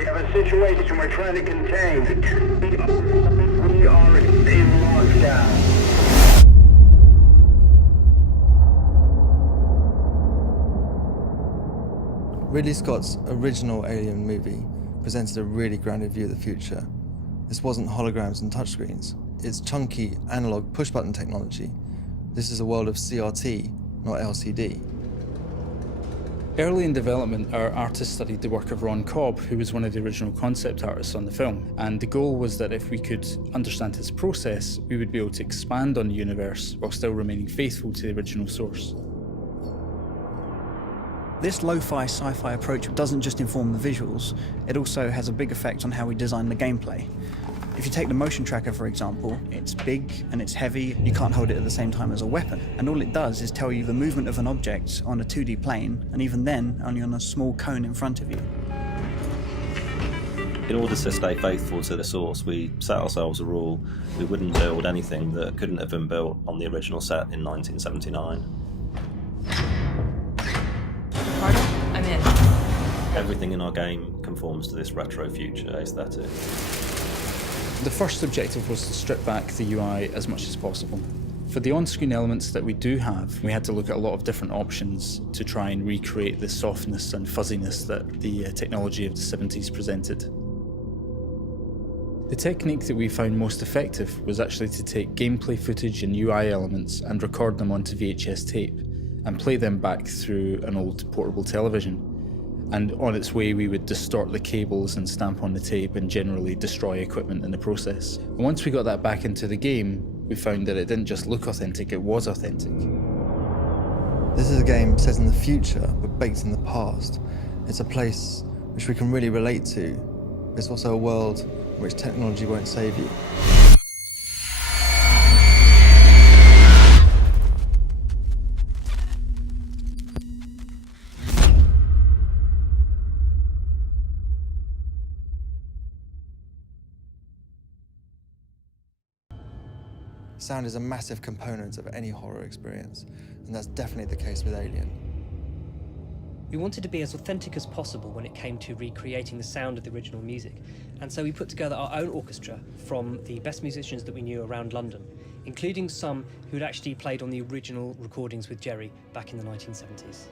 We have a situation we're trying to contain. We are in lockdown. Ridley Scott's original Alien movie presented a really grounded view of the future. This wasn't holograms and touchscreens. It's chunky, analog push-button technology. This is a world of CRT, not LCD. Early in development, our artists studied the work of Ron Cobb, who was one of the original concept artists on the film. And the goal was that if we could understand his process, we would be able to expand on the universe while still remaining faithful to the original source. This lo-fi sci-fi approach doesn't just inform the visuals, it also has a big effect on how we design the gameplay. If you take the motion tracker, for example, it's big and it's heavy, you can't hold it at the same time as a weapon. And all it does is tell you the movement of an object on a 2D plane, and even then, only on a small cone in front of you. In order to stay faithful to the source, we set ourselves a rule: we wouldn't build anything that couldn't have been built on the original set in 1979. I'm in. Everything in our game conforms to this retro future aesthetic. The first objective was to strip back the UI as much as possible. For the on-screen elements that we do have, we had to look at a lot of different options to try and recreate the softness and fuzziness that the technology of the 70s presented. The technique that we found most effective was actually to take gameplay footage and UI elements and record them onto VHS tape and play them back through an old portable television. And on its way, we would distort the cables and stamp on the tape and generally destroy equipment in the process. And once we got that back into the game, we found that it didn't just look authentic, it was authentic. This is a game set in the future, but baked in the past. It's a place which we can really relate to. It's also a world in which technology won't save you. Sound is a massive component of any horror experience, and that's definitely the case with Alien. We wanted to be as authentic as possible when it came to recreating the sound of the original music, and so we put together our own orchestra from the best musicians that we knew around London, including some who'd actually played on the original recordings with Jerry back in the 1970s.